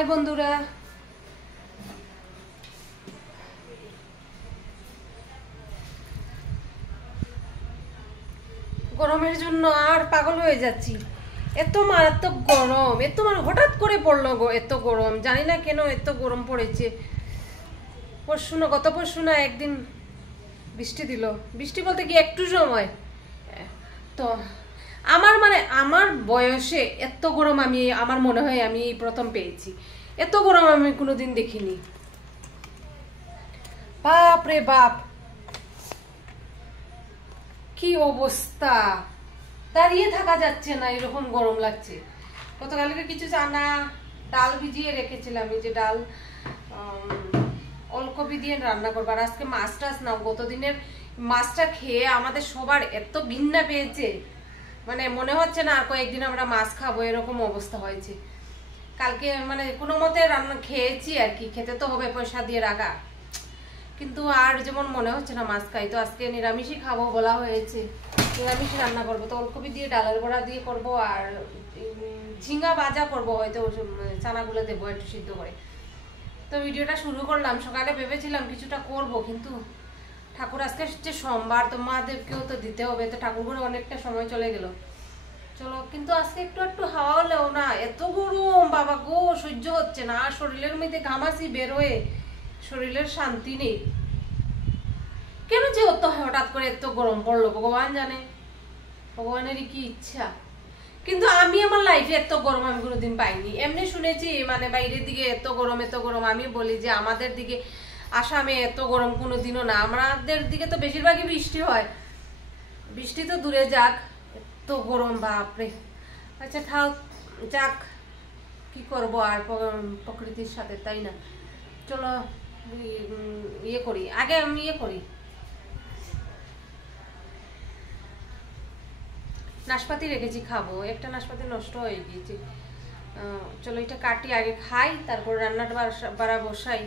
High বন্ধুরা, গরমের জন্য আর পাগল হয়ে যাচ্ছি। এত মারাত্মক গরম, হঠাৎ করে পড়লো এত গরম, জানি না কেন এত গরম পড়েছে। গত পরশু না একদিন বৃষ্টি দিল, বৃষ্টি বলতে কি একটু সময়। তো আমার বয়সে এত গরম আমার মনে হয় আমি প্রথম পেয়েছি। এত গরম আমি কোনোদিন দেখিনি। বাপ রে বাপ, কি অবস্থা, দাঁড়িয়ে থাকা যাচ্ছে না, এরকম গরম লাগছে। গতকালকে কিছু চানা ডাল ভিজিয়ে রেখেছিলাম, এই যে ডাল ওলকপি দিয়ে রান্না করবো। আর আজকে মাছ টাছ না, গতদিনের মাছটা খেয়ে আমাদের সবার এত ঘৃণা পেয়েছে, মানে মনে হচ্ছে না আর কয়েকদিন আমরা মাছ খাবো, এরকম অবস্থা হয়েছে। কালকে মানে কোনো মতে রান্না খেয়েছি আর কি, খেতে তো হবে, পয়সা দিয়ে রাখা, কিন্তু আর যেমন মনে হচ্ছে না মাছ খাই। তো আজকে নিরামিষই খাবো বলা হয়েছে, নিরামিষই রান্না করবো। তো ওলকপি দিয়ে ডালের বড়া দিয়ে করবো, আর ঝিঙ্গা ভাজা করবো, হয়তো চানাগুলো দেবো একটু সিদ্ধ করে। তো ভিডিওটা শুরু করলাম। সকালে ভেবেছিলাম কিছুটা করব, কিন্তু ঠাকুর আজকে হচ্ছে সোমবার, তো মাদেরকেও তো দিতে হবে, তো ঠাকুর ঘরে অনেকটা সময় চলে গেল। চলো, কিন্তু আজকে একটু একটু হাওয়া হলেও না, এত গরম বাবা গো, সহ্য হচ্ছে না। আর শরীরের মধ্যে ঘামাসি বেরোয়, শরীরের শান্তি নেই। কেন যে অত হঠাৎ করে এত গরম পড়লো ভগবান জানে, ভগবানেরই কি ইচ্ছা। কিন্তু আমি আমার লাইফে এত গরম আমি কোনোদিন পাইনি। এমনি শুনেছি মানে বাইরের দিকে এত গরম। আমি বলি যে আমাদের দিকে আসামে এত গরম কোনোদিনও না, আমাদের দিকে তো বেশিরভাগই বৃষ্টি হয়। বৃষ্টি তো দূরে যাক, এত গরম বাপরে। আচ্ছা থাক, যাক, কি করবো আর প্রকৃতির সাথে, তাই না? চলো ইয়ে করি, আগে আমি ইয়ে করি, নাশপাতি রেখেছি খাবো। একটা নাশপাতি নষ্ট হয়ে গিয়েছে। চলো এটা কাটি, আগে খাই, তারপর রান্নাটা বাড়া বসাই।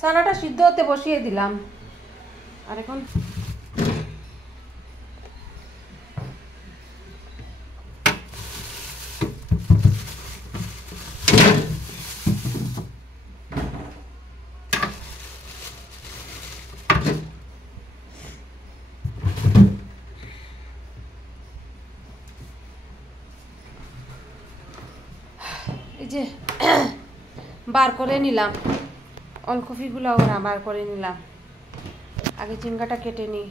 চানাটা সিদ্ধ হতে বসিয়ে দিলাম। আর এখন এই যে বার করে নিলাম, ওলকপিগুলো ওরা বার করে নিলাম। আগে ঝিঙ্গাটা কেটে নিই।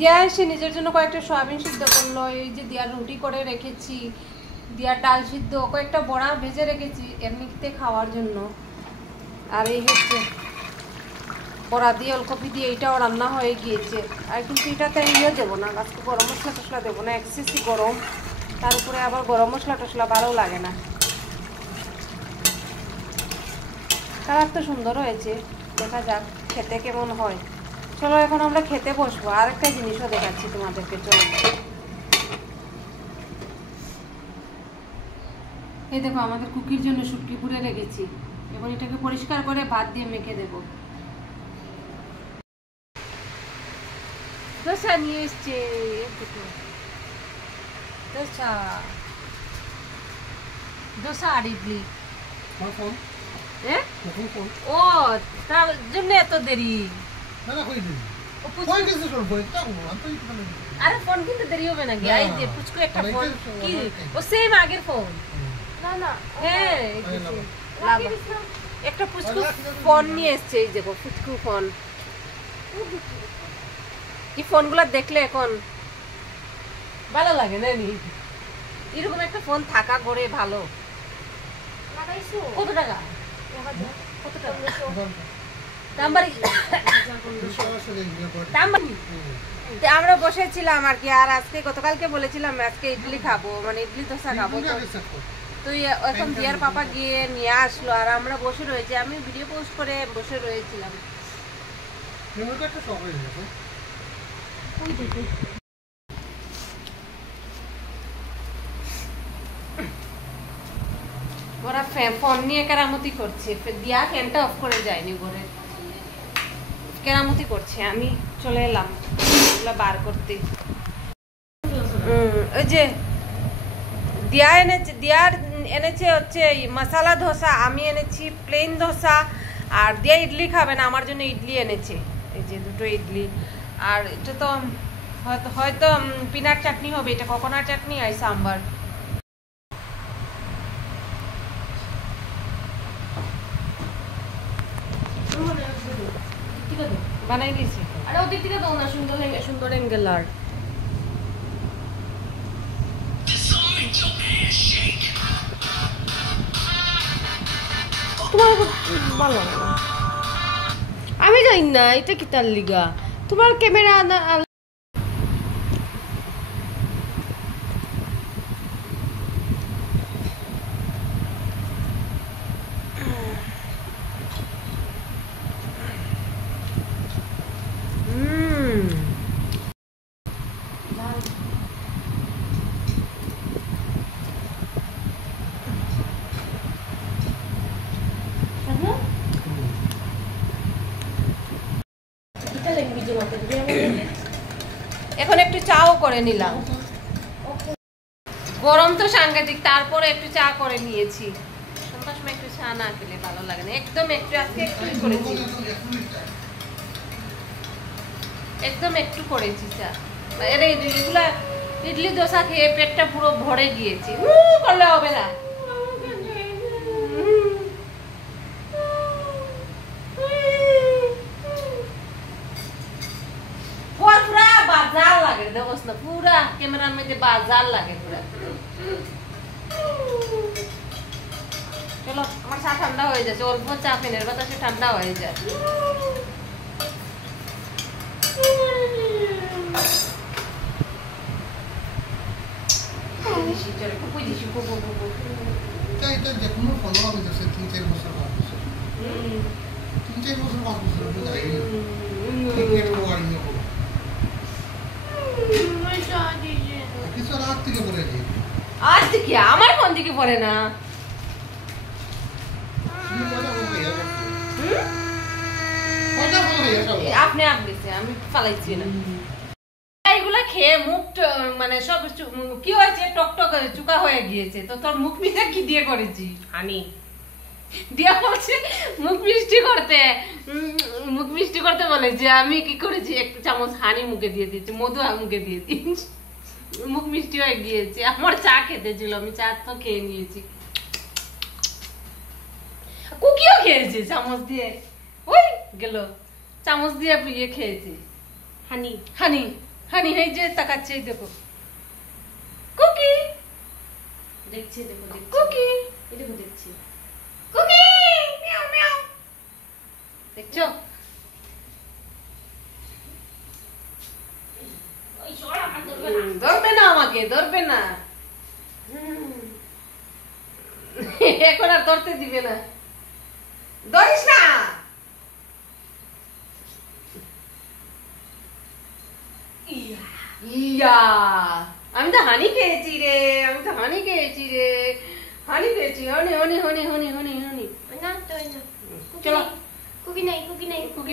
দিয়া এসে নিজের জন্য কয়েকটা সয়াবিন সিদ্ধ করলো, এই যে দিয়ার রুটি করে রেখেছি, দিয়ার ডাল সিদ্ধ, কয়েকটা বড়া ভেজে রেখেছি এমনিতে খাওয়ার জন্য। আর এই হচ্ছে বড়া দিয়ে ওলকপি দিয়ে এটাও রান্না হয়ে গিয়েছে। আর কিন্তু এটাতে ইয়ে দেবো না, আজকে গরম মশলা টশলা দেবো না, এক্সেসই গরম, তার উপরে আবার গরম মশলা টশলা ভালো লাগে না। কালার তো সুন্দর হয়েছে, দেখা যাক খেতে কেমন হয়। চলো এখন আমরা খেতে বসবো। আর একটা জিনিসও দেখাচ্ছি তোমাদেরকে, চলো। এই দেখো আমাদের কুকির জন্য শুটকি পুড়ে রেখেছি, এবং এটাকে পরিষ্কার করে ভাত দিয়ে মেখে দেবো। দোসা নিয়ে এসছে, দোসা দোসা আর ইডলি। ও তার জন্য এত দেরি। আরে ফোন কিনতে দেরি হবে নাকি? এই যে পুচকু একটা ফোন কি ও সেম আগের ফোন না না হ্যাঁ একটা পুচকু ফোন নিয়ে এসেছে এই দেখো পুচকু ফোন এই ফোনগুলো দেখলে এখন ভালো লাগে না নি এরকম একটা ফোন থাকা করে ভালো লাগাইছো কত টাকা কত টাকা আমরা বসেছিলাম আর কি আর আজকে গতকালকে বলেছিলাম আজকে ইডলি খাবো মানে ইডলি দোসা খাবো তো এখন দিয়ার পাপা গিয়ে নিয়ে আসলো আর আমরা বসে রয়েছি আমি ভিডিও পোস্ট করে বসে রয়েছিলাম ওরা ফোন নিয়ে কেরামতি করছে দিয়া ফ্যানটা অফ করে যায়নি ঘরে কেরামতি করছে আমি চলে এলাম এগুলো বার করতে ওই যে দিয়ার এনেছে হচ্ছে মশলা ধোসা আমি এনেছি প্লেন ধোসা আর দিয়া ইডলি খাবে না আমার জন্য ইডলি এনেছে এই যে দুটো ইডলি আর এটা তো হয়তো পিনাট চাটনি হবে এটা কোকোনাট চাটনি আর সাম্বার বানাই দিয়েছি আরে ওদিক থেকে দাও না সুন্দর সুন্দর অ্যাঙ্গেল আর তোমার ভালো আমি জানি না এটা কি তার লিগা তোমার ক্যামেরা এখন একটু চাও করে নিলাম গরম তো সাংঘাতিক তারপরে একটু চা করে নিয়েছি সন্ধ্যার সময় একটু চা না খেলে ভালো লাগে না একদম একটু আজকে একটু করেছি একদম একটু করেছি চা এগুলা ইডলি দোসা খেয়ে পেটটা পুরো ভরে গিয়েছি করলে হবে না বাজার লাগে দেখোস না পুরা ক্যামেরার মধ্যে বাজার লাগে পুরা চলো আমার চা ঠান্ডা হয়ে যাচ্ছে অল্প চা ফেনের বাতাসে ঠান্ডা হয়ে যায় আজ থেকে আমার ফোন থেকে পড়ে না আপনি আপনিছে আমি ফালাইছি না এইগুলা খেয়ে মুখ মানে সব কি হয়েছে টকটক চুকা হয়ে গিয়েছে তো তোর মুখ মিঠা কি দিয়ে করেছি হানি দিয়া বলছে মুখ মিষ্টি করতে বলে যে আমি কি করেছি একটু চামচ হানি মুখে দিয়ে দিয়েছি মধু মুখে দিয়ে দিয়েছি মুখ মিষ্টি হয়ে গিয়েছে আমার চা খেতে ছিল আমি চা তো খেয়ে নিয়েছি কুকিও খেয়েছে চামচ দিয়ে ওই গেল চামচ দিয়ে পিয়ে খেয়েছে হানি হানি হানি এই যে তাকাচ্ছে দেখো কুকি দেখছে দেখো কুকি এই দেখো দেখছি কুকি মিয়াও মিয়াও দেখছো ধরবে না আমাকে ধরবে না এখন আর ধরতে দিবে না ধরিস না ইয়া আমি তো হানি খেয়েছি রে হানি খেয়েছি হনি হনি হনি হনি হনি হনি না তো না চলো কুকি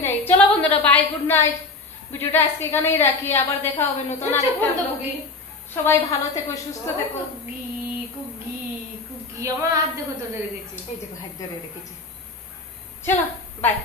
নাই চলো বন্ধুরা বাই গুড নাইট ভিডিওটা আজকে এখানেই রাখি আবার দেখা হবে নতুন আরেকটা ব্লগে সবাই ভালো থেকো সুস্থ থেকো কুকি কুকি কুকি কি আমার হাত দেখো ধরে রেখেছে, এই দেখো হাত ধরে রেখেছে। চলো বাই।